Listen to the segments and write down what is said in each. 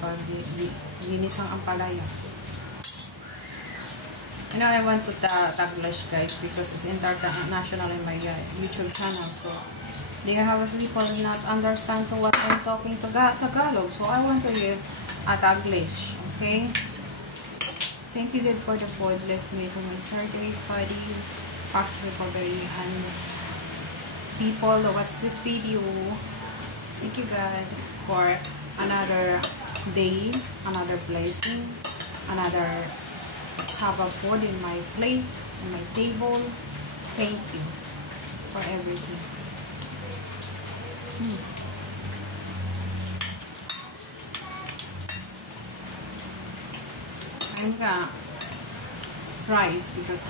habang linis ang ampalaya. You know, I want to Taglish, guys, because it's international in my YouTube channel. So they have people not understand to what I'm talking to Tagalog. So I want to use Taglish. Okay. Thank you, God, for the food. Bless me to my surgery, body, fast recovery, and people who watch this video. Thank you, God, for another day, another blessing, another have a food in my plate, on my table. Thank you for everything. I'm gonna rice because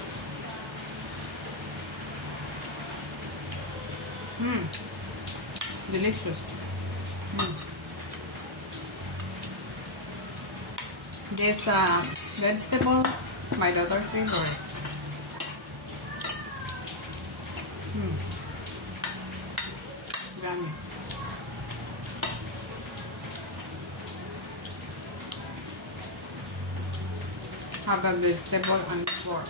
delicious. This vegetable, my daughter's favorite. Yummy. Have a vegetable and pork,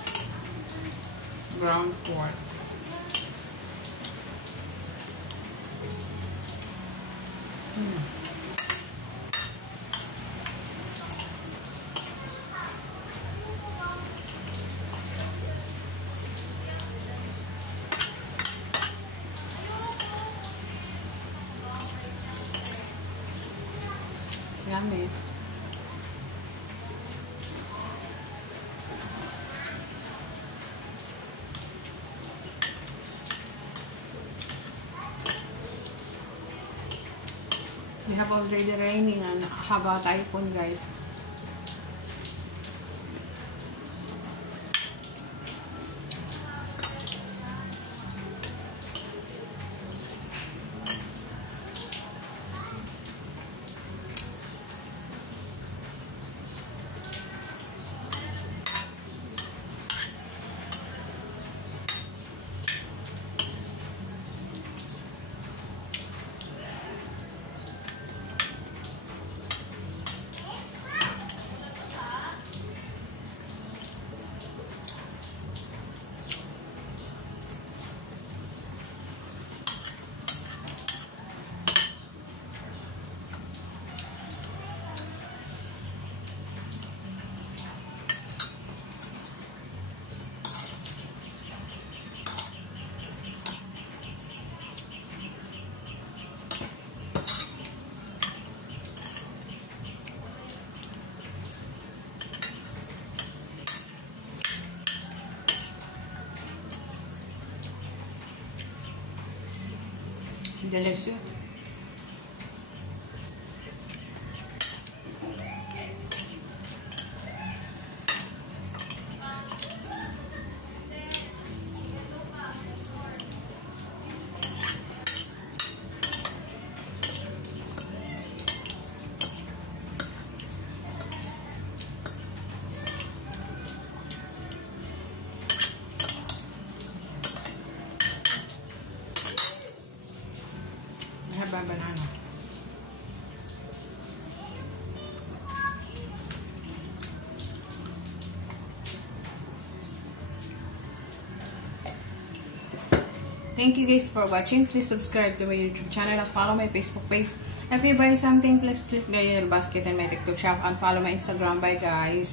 ground pork. Yummy. We have already raining and have a typhoon, guys. Delicious. I have a banana. Thank you guys for watching. Please subscribe to my YouTube channel and follow my Facebook page. If you buy something, please click the yellow basket in my TikTok shop and follow my Instagram. Bye guys.